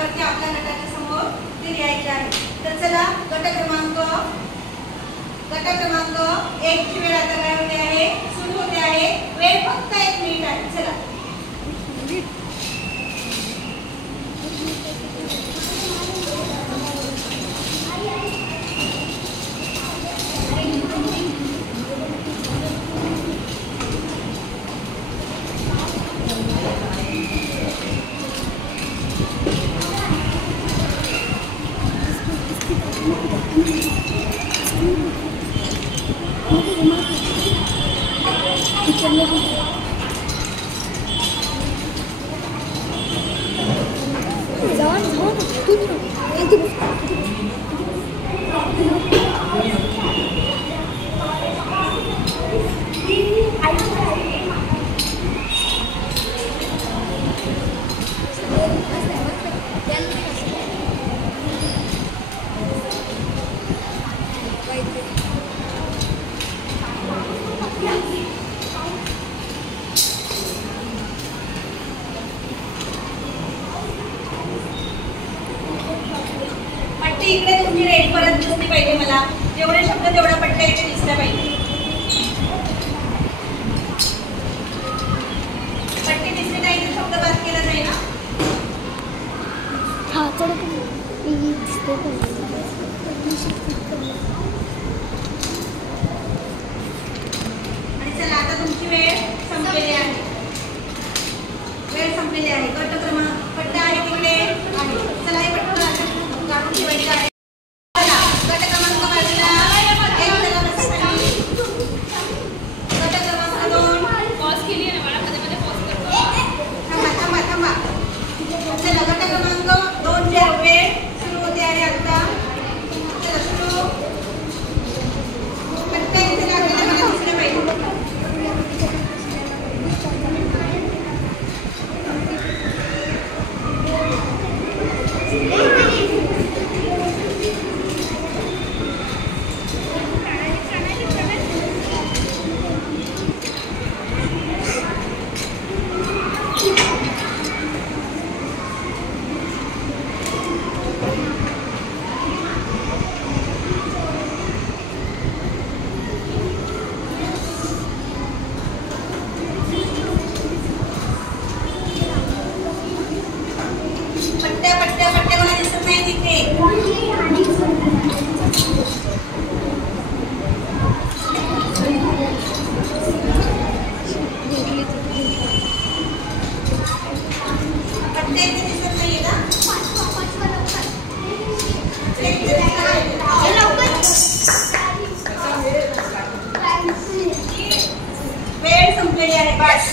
कागदावरती आपल्या गटाच्या समोर ते लिहायचे आहे. तर चला गट क्रमांक 1 ची वेळ आता काय होते आहे, सुरू होते आहे. वेळ फक्त 1 मिनिट आहे. चला इकडे तुमची रेड परत दिसली पाहिजे. मला जेवढे शब्द तेवढा पट्ट्या इथे दिसल्या पाहिजे. पट्टी दिसली नाही तर शब्द बाद केला जाईल ना. आणि चला आता तुमची वेळ संपलेली आहे. गट क्रमांक पट्ट्या आहे तिकडे आहे. चला हे पट्ट काढून ठेवायचं आहे. गट क्रमांक बाजूला गट क्रमांक 2 पॉज केली आहे ना, मध्ये पॉज करतो. थांबा. चला गट क्रमांक 2 ची वेळ सुरू होते आहे आता. चला सुरू. पट्ट्या इथे लागलेल्या मला दिसल्या पाहिजे. पट्ट्या मला दिसत नाही तिथे. पट्ट्या इथे दिसत नाहीये ना. वेळ संपलेली आहे. बस.